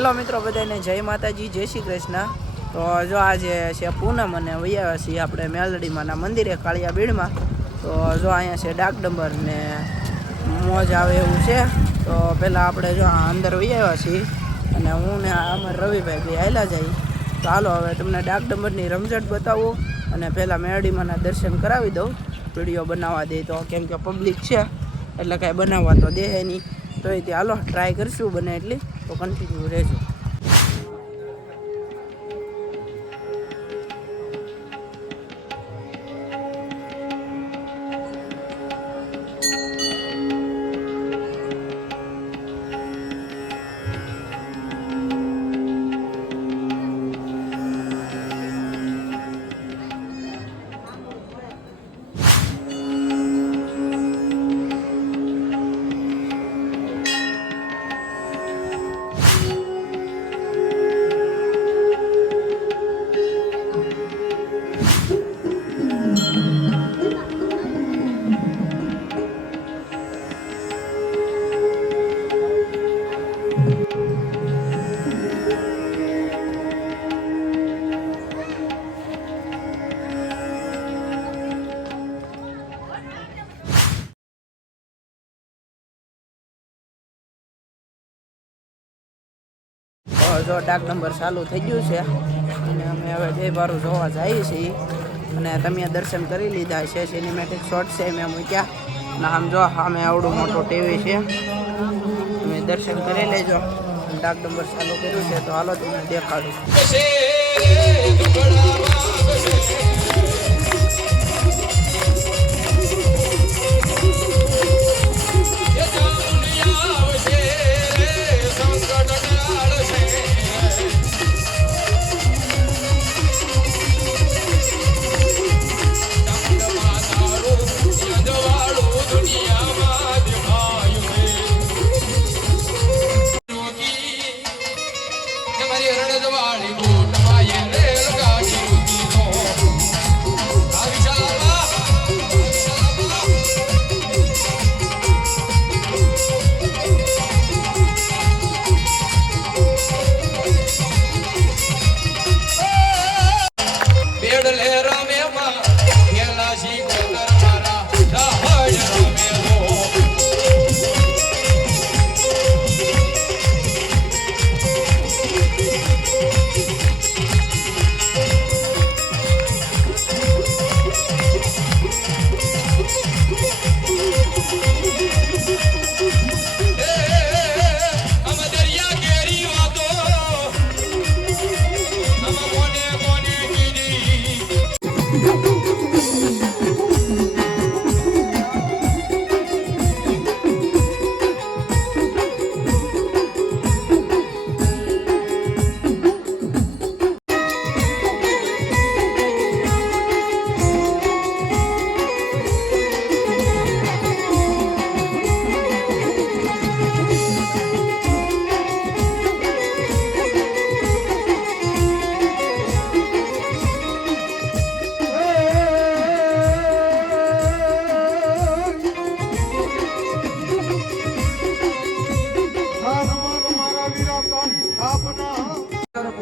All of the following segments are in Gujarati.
હેલો મિત્રો બધાને જય માતાજી, જય શ્રી કૃષ્ણ. તો જો આજે છે પૂનમ અને વૈયા છીએ આપણે મેલડીમાંના મંદિરે કાળિયા બીડમાં. તો જો અહીંયા છે ડાક ડંબર ને મોજ આવે એવું છે. તો પહેલાં આપણે જો અંદર વૈયા છીએ અને હું ને અમર રવિભાઈ બે આવેલા જાય તો હાલો હવે તમને ડાક ડંબરની રમઝટ બતાવું અને પહેલાં મેલડીમાંના દર્શન કરાવી દઉં. વીડિયો બનાવવા દે તો કેમ કે પબ્લિક છે, એટલે કાંઈ બનાવવા તો દે નહીં. તો એ હાલો ટ્રાય કરશું બને એટલી. તો કન્ટિન્યુ રહેજો તો જો ડાક નંબર ચાલુ થઈ ગયું છે, અને અમે હવે જય બારું જોવા જઈએ છીએ. અને તમે દર્શન કરી લીધા છે સિનેમેટિક શોટ છે મેં મૂક્યા. અને આમ જો અમે આવડું મોટું ટીવી છે. તમે દર્શન કરી લેજો. ડાક નંબર ચાલુ કર્યું છે, તો હાલો તમને દેખાડું. તમારી હરણ બૂટ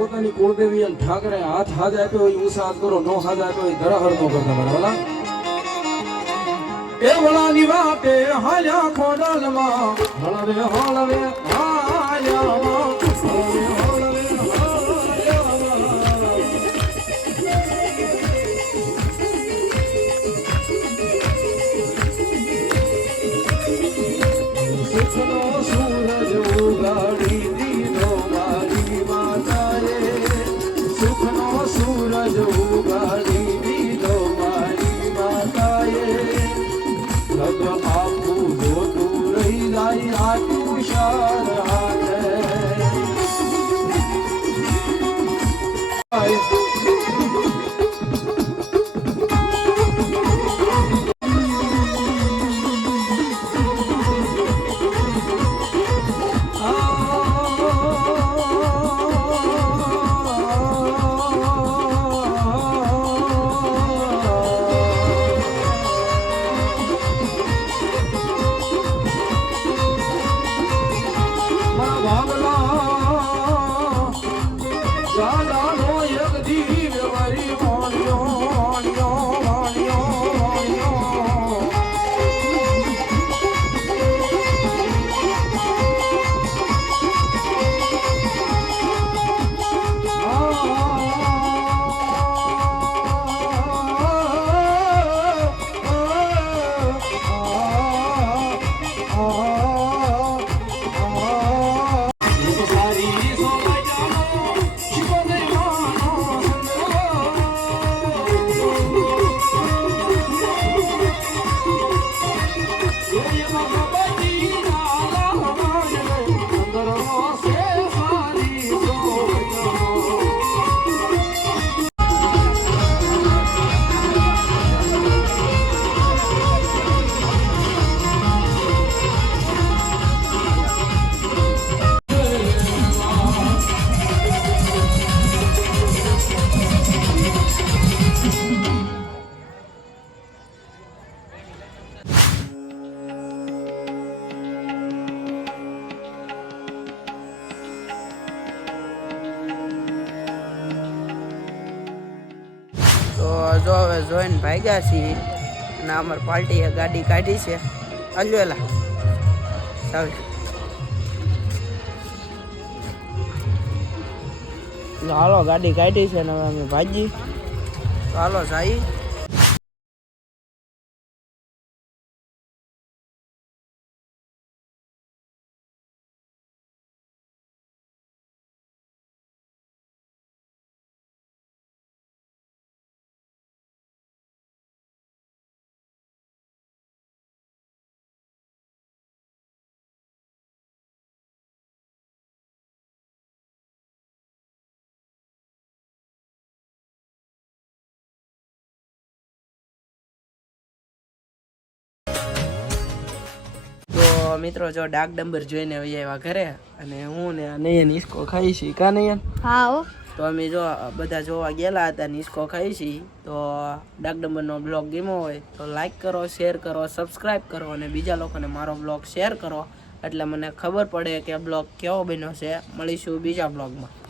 પોતાની કુળદેવી અને ઠાકરે હાથ હાજ આપ્યો હોય, ઊંચા હાથ કરો, નો હાજ આપ્યો હોય ધરાહર નો કરતા મને વાલા એ વળાની વાટે હાલ્યા ખોડલમાં. હળવે હળવે હાલ્યામાં લાવલા જો હવે જોઈને ભાગ્યા છીએ. અને અમારી પાર્ટીએ ગાડી કાઢી છે. હાલ્યો એલા. હાલો ગાડી કાઢી છે ને હવે અમે ભાજી હાલો સાઈ. મિત્રો જો ડાક ડંબર જોઈને આવી આવ્યા ઘરે અને હું ને નયન ઈસકો ખાઈ છી કા નયન? હા હો. તો અમે જો બધા જોવા ગયેલા હતા નિસ્કો ખાઈ છી તો ડાક ડંબરનો બ્લોગ ગમ્યો હોય તો લાઈક કરો શેર કરો સબસ્ક્રાઈબ કરો અને બીજા લોકોને મારો બ્લોગ શેર કરો. એટલે મને ખબર પડે કે બ્લોગ કેવો બન્યો છે. મળીશું બીજા બ્લોગમાં.